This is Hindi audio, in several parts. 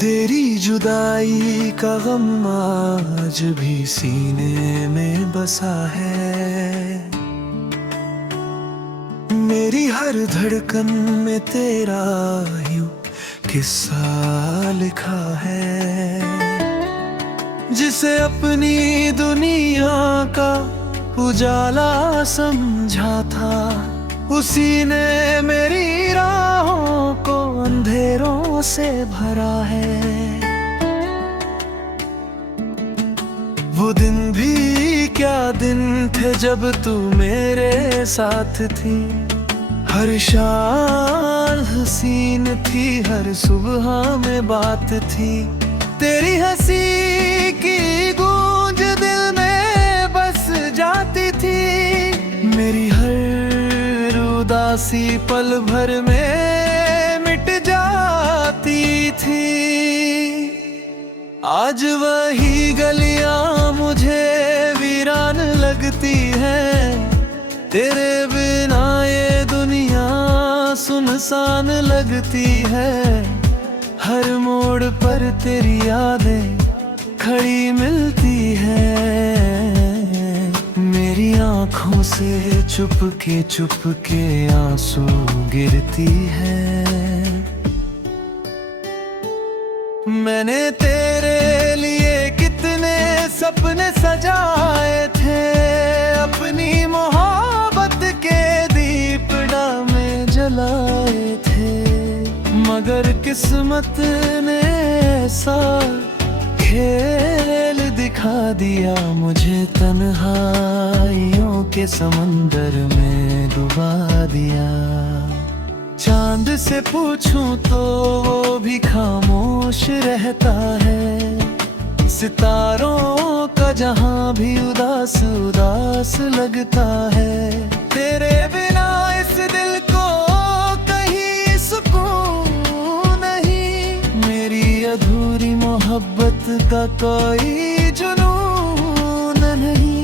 तेरी जुदाई का गम आज भी सीने में बसा है। मेरी हर धड़कन में तेरा यूं किस्सा लिखा है। जिसे अपनी दुनिया का उजाला समझा था, उसी ने मेरी राहों को अंधेरों से भरा है। वो दिन भी क्या दिन थे जब तू मेरे साथ थी। हर शाम हसीन थी, हर सुबह में बात थी। तेरी हंसी की गूंज दिल में बस जाती थी। मेरी हर उदासी पल भर में मिट जाती थी। आज वही गलियां मुझे वीरान लगती हैं। तेरे बिना ये दुनिया सुनसान लगती है। हर मोड़ पर तेरी यादें खड़ी मिलती हैं। मेरी आँखों से चुपके आंसू गिरती है। मैंने तेरे लिए कितने सपने सजाए थे। अपनी मोहब्बत के दीपड़ा में जलाए थे। मगर किस्मत ने ऐसा खेल दिखा दिया, मुझे तन्हाइयों के समंदर में डुबा दिया। चांद से पूछूं तो वो भी खामोश रहता है। सितारों का जहां भी उदास उदास लगता है। तेरे बिना इस दिल को कहीं सुकून नहीं। मेरी अधूरी मोहब्बत का कोई जुनून नहीं।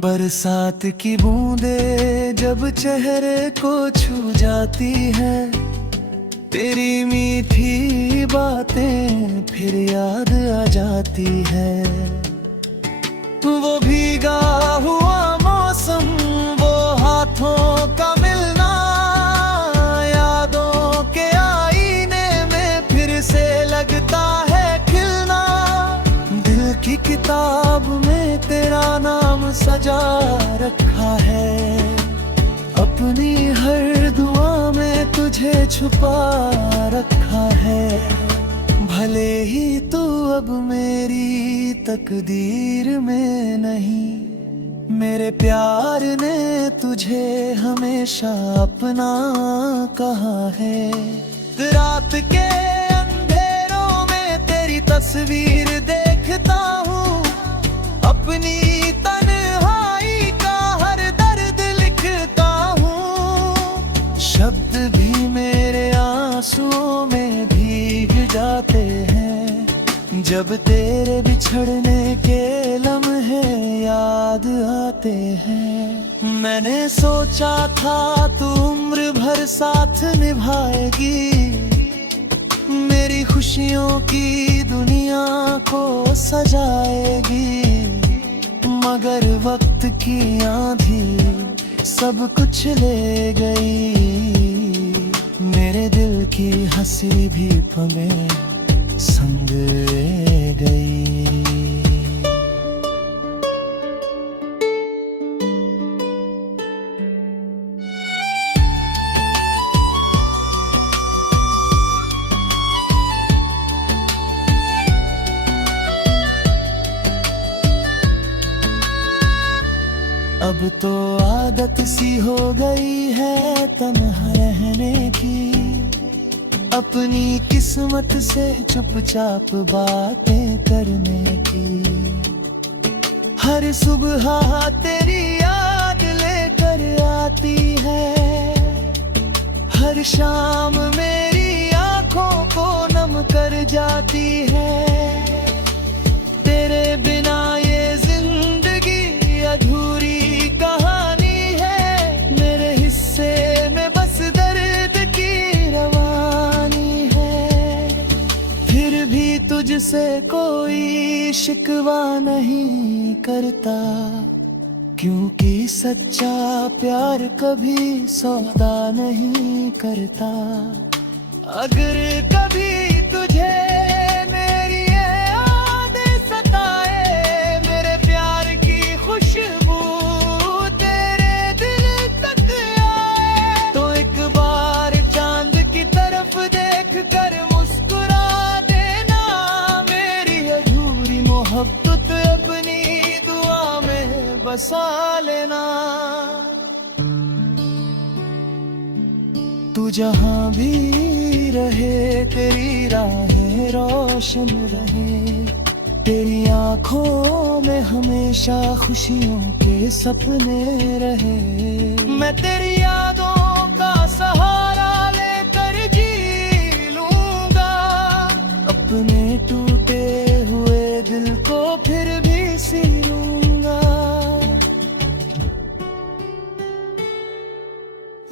बरसात की बूंदें जब चेहरे को छू जाती है। तेरी मीठी बातें फिर याद आ जाती है। वो भीगा हुआ मौसम, वो हाथों का मिलना, यादों के आईने में फिर से लगता है खिलना। दिल की किताब में तेरा नाम सजा रखा है। अपनी हर दुआ में तुझे छुपा रखा है। भले ही तू अब मेरी तकदीर में नहीं, मेरे प्यार ने तुझे हमेशा अपना कहा है। रात के अंधेरों में तेरी तस्वीर देखता हूँ। अपनी तन्हाई का हर दर्द लिखता हूँ। शब्द भी मेरे आंसुओं में भीग जाते हैं। जब तेरे बिछड़ने के लम्हे याद आते हैं। मैंने सोचा था तू उम्र भर साथ निभाएगी। मेरी खुशियों की दुनिया को सजाएगी। मगर वक्त की आंधी सब कुछ ले गई। मेरे दिल की हंसी भी पमें संग ले गई। अब तो आदत सी हो गई है तन्हा रहने की। अपनी किस्मत से चुपचाप बातें करने की। हर सुबह तेरी याद लेकर आती है। हर शाम मेरी आंखों को नम कर जाती है। तेरे बिना ये जिंदगी अधूरी कहानी है। मेरे हिस्से में बस दर्द की रवानी तुझसे कोई शिकवा नहीं करता, क्योंकि सच्चा प्यार कभी सौदा नहीं करता। अगर कभी तुझे मेरी ये याद सताए, मेरे प्यार की खुशबू तेरे दिल तक आए, तो एक बार चांद की तरफ देख कर मुस्कुरा देना। मेरी अधूरी मोहब्बत अपनी दुआ में बसा लेना। तू जहाँ भी रहे तेरी राहें रोशन रहे, तेरी आँखों में हमेशा खुशियों के सपने रहे। मैं तेरी यादों का सहारा लेकर जी लूंगा, अपने टूटे हुए दिल को फिर भी सी लूंगा।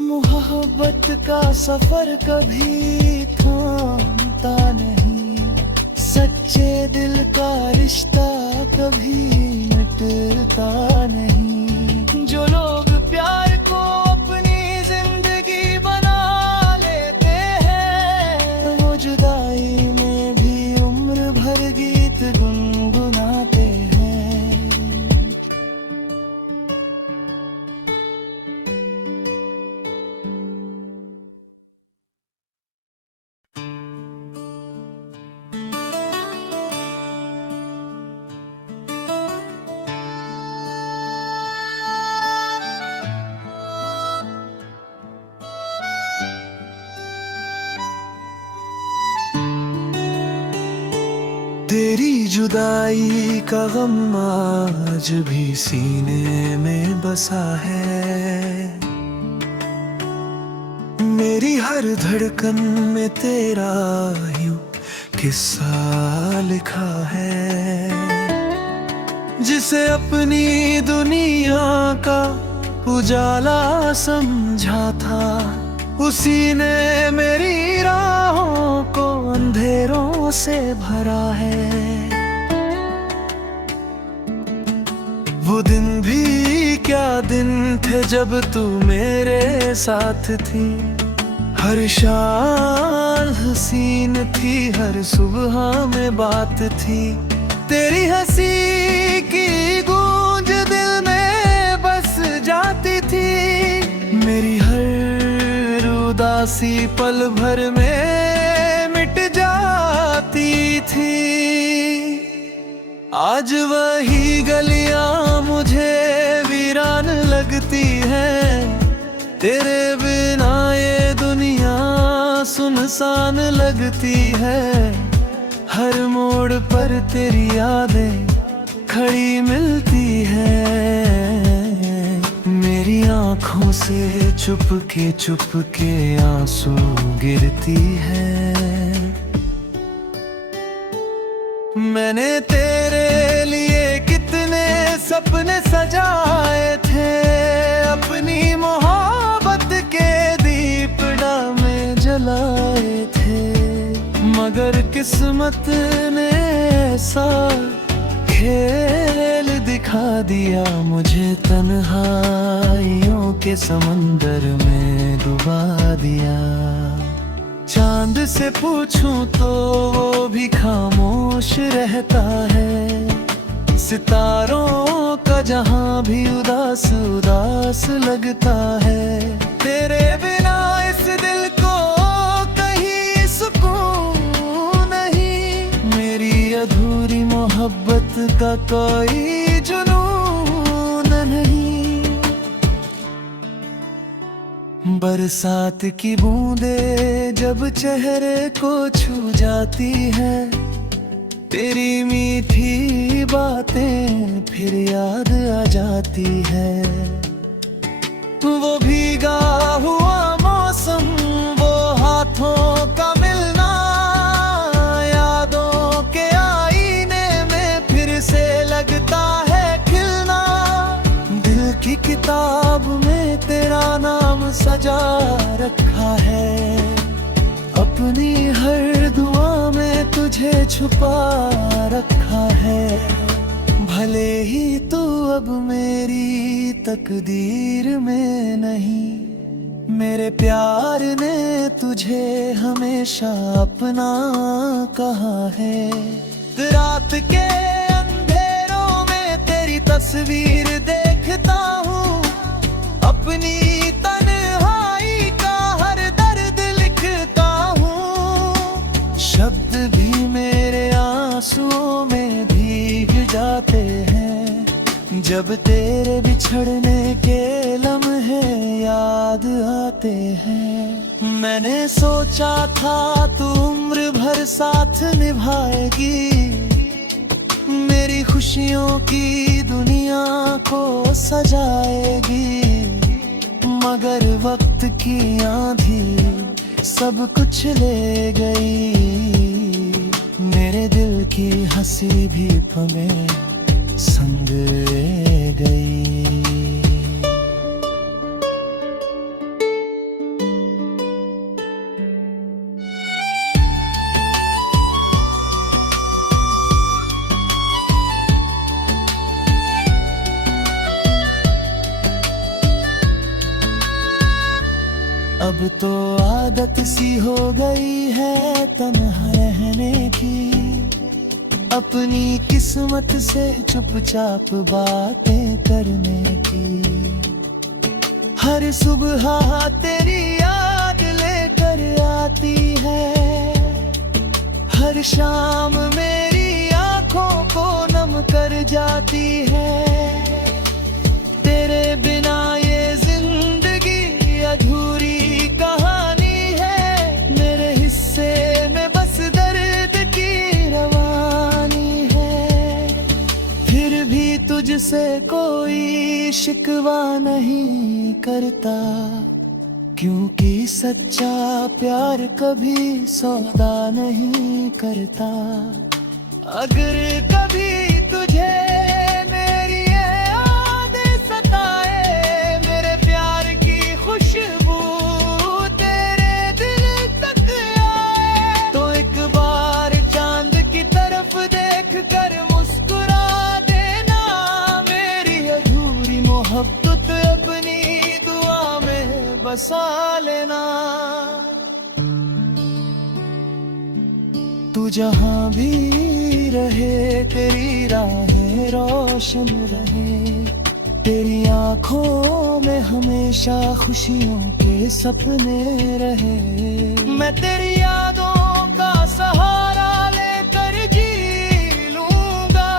मोहब्बत का सफर कभी थामता नहीं, सच्चे दिल का रिश्ता कभी मिटता नहीं। जो लोग प्यार को अपनी जिंदगी बना लेते हैं, वो जुदाई में भी उम्र भर गीत गुनगुनाते हैं। तेरी जुदाई का गम आज भी सीने में बसा है, मेरी हर धड़कन में तेरा यूं किस्सा लिखा है। जिसे अपनी दुनिया का उजाला समझा था, उसी ने मेरी राहों को अंधेरों से भरा है। वो दिन भी क्या दिन थे जब तू मेरे साथ थी, हर शाम हसीन थी, हर सुबह में बात थी। तेरी हंसी की गूंज दिल में बस जाती थी, मेरी हर उदासी पल भर में मिट जाती थी। आज वही गलियां मुझे वीरान लगती हैं, तेरे बिना ये दुनिया सुनसान लगती है। हर मोड़ पर तेरी यादें खड़ी मिलती है, मेरी आँखों से चुप के आंसू गिरती है। मैंने तेरे लिए कितने सपने सजाए थे, अपनी मोहब्बत के दीपड़ा में जलाए थे, मगर किस्मत ने ऐसा खेल दिखा दिया, मुझे तन्हाइयों के समंदर में डुबा दिया। चांद से पूछूं तो वो भी खामोश रहता है, सितारों का जहां भी उदास उदास लगता है। तेरे बिना इस दिल को कहीं सुकून नहीं, मेरी अधूरी मोहब्बत का कोई जुनून नहीं। बरसात की बूंदें जब चेहरे को छू जाती है, तेरी मीठी बातें फिर याद आ जाती है। वो भीगा हुआ मौसम, वो हाथों का मिलना, यादों के आईने में फिर से लगता है खिलना। दिल की किताब में तेरा नाम सजा रखा है, अपनी हर दुआ में तुझे छुपा रखा है। भले ही तू अब मेरी तकदीर में नहीं, मेरे प्यार ने तुझे हमेशा अपना कहा है। रात के अंधेरों में तेरी तस्वीर देखता हूँ, अपनी तन्हाई का हर दर्द लिखता हूँ। शब्द भी मेरे आंसुओं में भीग जाते हैं, जब तेरे बिछड़ने के लम्हे याद आते हैं। मैंने सोचा था तू उम्र भर साथ निभाएगी, मेरी खुशियों की दुनिया को सजाएगी। मगर वक्त की आंधी सब कुछ ले गई, मेरे दिल की हंसी भी हमें संग ले गई। अब तो आदत सी हो गई है तन्हा रहने की, अपनी किस्मत से चुपचाप बातें करने की। हर सुबह तेरी याद लेकर आती है, हर शाम मेरी आंखों को नम कर जाती है। तेरे बिना ये जिंदगी अधूरी कहानी है, मेरे हिस्से में बस दर्द की रवानी है। फिर भी तुझसे कोई शिकवा नहीं करता, क्योंकि सच्चा प्यार कभी सौदा नहीं करता। अगर कभी तुझे मेरी याद सताए, मेरे प्यार की खुशबू तेरे दिल तक आए, तो एक बार चांद की तरफ देख कर मुस्कुरा देना। मेरी अधूरी मोहब्बत अपनी दुआ में बसा लेना। तू जहाँ भी रहे तेरी राहें रोशन रहे, तेरी आंखों में हमेशा खुशियों के सपने रहे। मैं तेरी यादों का सहारा लेकर जी लूंगा,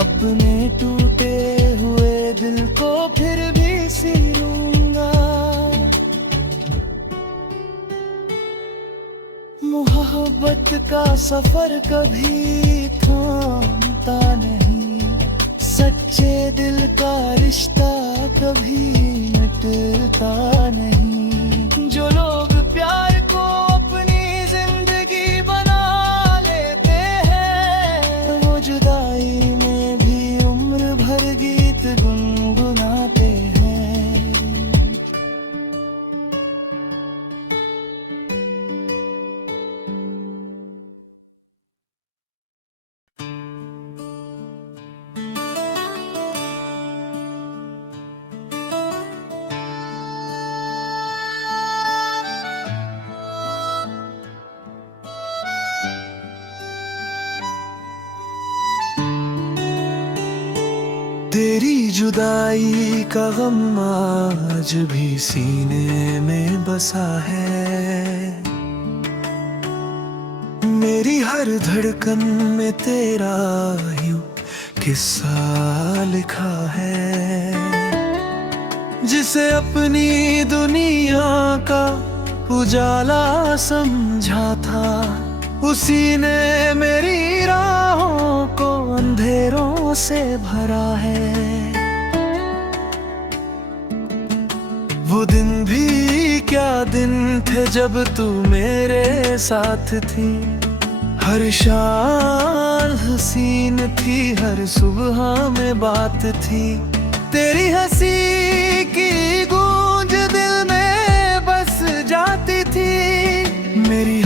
अपने टूटे हुए दिल को फिर भी सी लूंगा। मोहब्बत का सफर कभी थामता नहीं, सच्चे दिल का रिश्ता कभी मिटता नहीं। जो लोग प्यार को अपनी जिंदगी बना लेते हैं, वो जुदाई में भी उम्र भर गीत गुनगुनाते हैं। तेरी जुदाई का गम आज भी सीने में बसा है, मेरी हर धड़कन में तेरा यूं किस्सा लिखा है। जिसे अपनी दुनिया का उजाला समझा था, उसी ने मेरी राहों को अंधेरों से भरा है। वो दिन भी क्या दिन थे जब तू मेरे साथ थी, हर शाम हसीन थी, हर सुबह में बात थी। तेरी हंसी की गूंज दिल में बस जाती थी, मेरी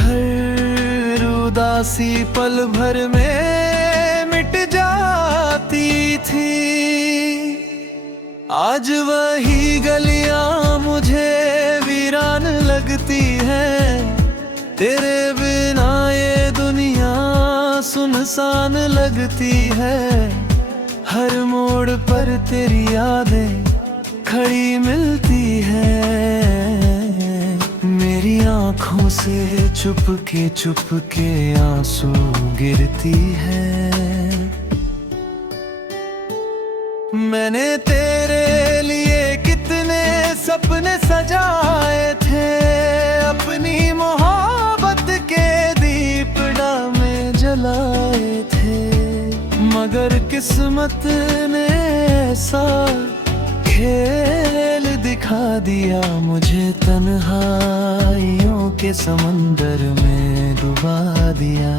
उदासी पल भर में मिट जाती थी। आज वही गलियां मुझे वीरान लगती है, तेरे बिना ये दुनिया सुनसान लगती है। हर मोड़ पर तेरी यादें खड़ी मिलती है, मेरी आँखों से चुपके आंसू गिरती है। मैंने तेरे लिए कितने सपने सजाए थे, अपनी मोहब्बत के दीपड़ा में जलाए थे, मगर किस्मत ने ऐसा खेल दिखा दिया, मुझे तन्हाइयों के समंदर में डुबा दिया।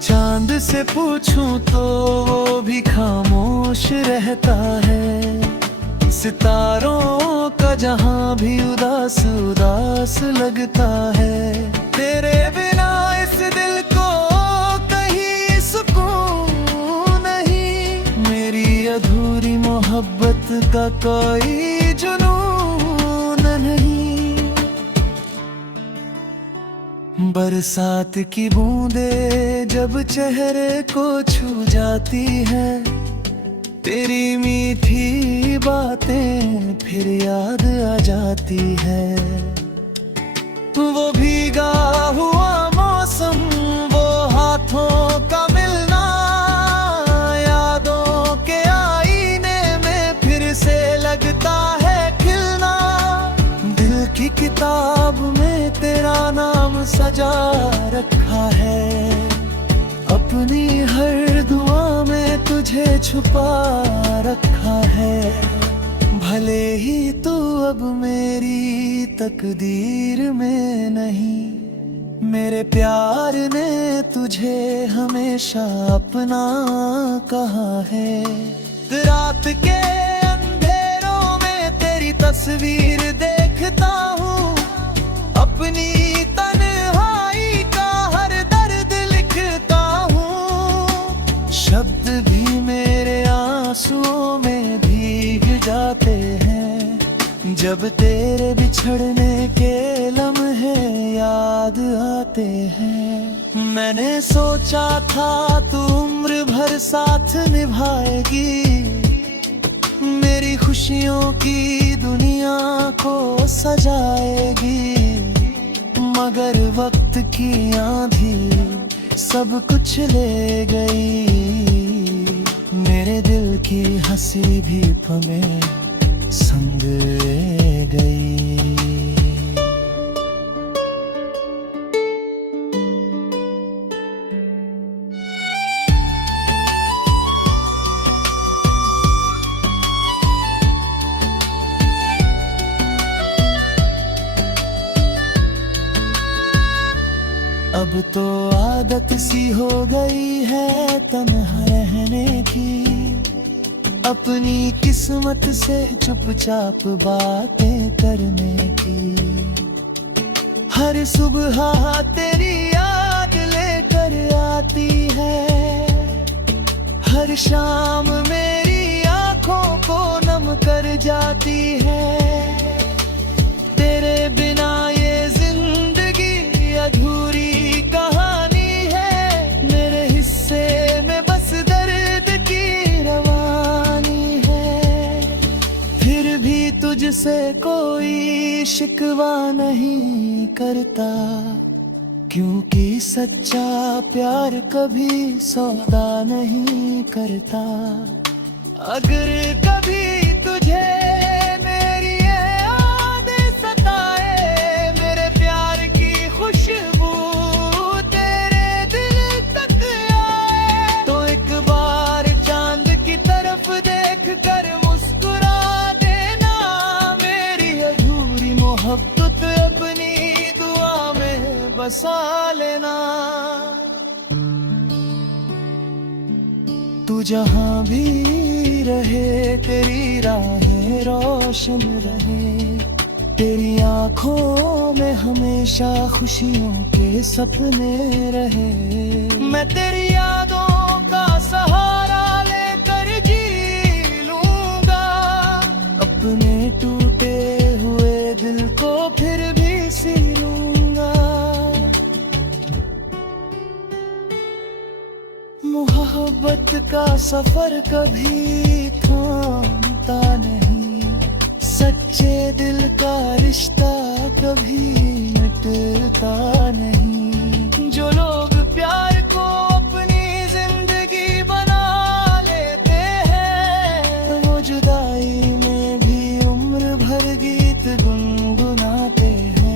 चांद से पूछूं तो वो भी खामोश रहता है, सितारों का जहां भी उदास उदास लगता है। तेरे बिना इस दिल को कहीं सुकून नहीं, मेरी अधूरी मोहब्बत का कोई जुनून नहीं। बरसात की बूंदें जब चेहरे को छू जाती है, तेरी मीठी बातें फिर याद आ जाती है। वो भीगा हुआ मौसम, वो हाथों का मिलना, यादों के आईने में फिर से लगता है खिलना। दिल की किताब में तेरा नाम सजा रखा है, अपनी हर दुआ में तुझे छुपा रखा है। भले ही तू अब मेरी तकदीर में नहीं, मेरे प्यार ने तुझे हमेशा अपना कहा है। रात के अंधेरों में तेरी तस्वीर देखता हूँ, अपनी तन्हाई का हर दर्द लिखता हूँ। शब्द भी मेरे आंसुओं में भीग जाते हैं, जब तेरे बिछड़ने के लम्हे याद आते हैं। मैंने सोचा था तू उम्र भर साथ निभाएगी, मेरी खुशियों की दुनिया को सजाएगी, मगर वक्त की आंधी सब कुछ ले गई। मेरे दिल की हंसी भी हमें संग ले गई। अब तो आदत सी हो गई है तन्हा रहने की, अपनी किस्मत से चुपचाप बातें करने की। हर सुबह तेरी याद लेकर आती है, हर शाम मेरी आंखों को नम कर जाती है। तेरे बिना ये जिंदगी अधूरी कहानी है, मेरे हिस्से में बस दर्द की रवानी है। फिर भी तुझसे कोई शिकवा नहीं करता, क्योंकि सच्चा प्यार कभी सौदा नहीं करता। अगर कभी तुझे मेरी याद सताए, मेरे प्यार की खुशबू तेरे दिल तक आए, तो एक बार चांद की तरफ देख कर मुस्कुरा देना। मेरी अधूरी मोहब्बत अपनी दुआ में बसा लेना। तू जहाँ भी रहे तेरी राहें रोशन रहे, तेरी आँखों में हमेशा खुशियों के सपने रहे। मैं तेरी यादों का सहारा लेकर जी लूंगा, अपने टूटे हुए दिल को फिर भी सी लूंगा। मोहब्बत का सफर कभी थमता नहीं, सच्चे दिल का रिश्ता कभी मिटता नहीं। जो लोग प्यार को अपनी जिंदगी बना लेते हैं, वो जुदाई में भी उम्र भर गीत गुनगुनाते हैं।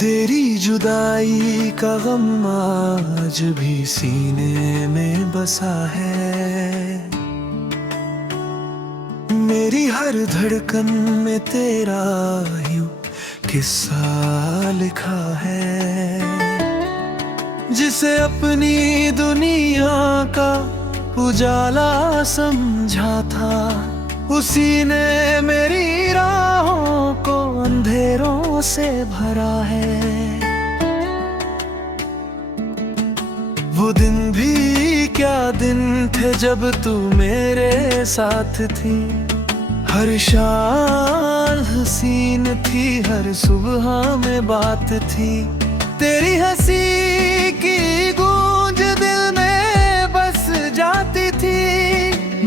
तेरी जुदाई का गम आज भी सीने में बसा है, मेरी हर धड़कन में तेरा यूं किस्सा लिखा है। जिसे अपनी दुनिया का उजाला समझा था, उसी ने मेरी राहों को अंधेरों से भरा है। वो दिन भी क्या दिन थे जब तू मेरे साथ थी, हर शाम हसीन थी, हर सुबह में बात थी। तेरी हंसी की गूंज दिल में बस जाती थी,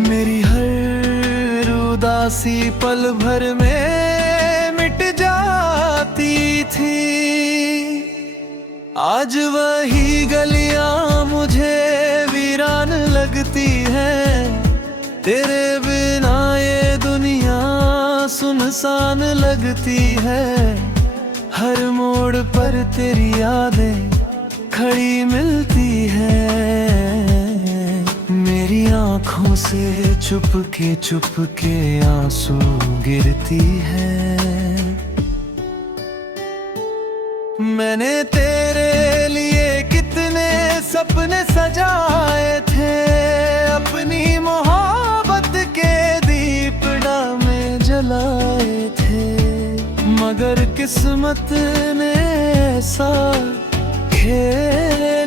मेरी हर उदासी पल भर में मिट जाती थी। आज वही गलियां मुझे वीरान लगती हैं, तेरे बिना ये दुनिया सुनसान लगती है। हर मोड़ पर तेरी यादें खड़ी मिलती है, मेरी आँखों से चुपके आंसू गिरती है। मैंने तेरे लिए कितने सपने सजाए थे, अपनी मोहब्बत के दीपड़ा में जलाए थे, मगर किस्मत ने ऐसा खेल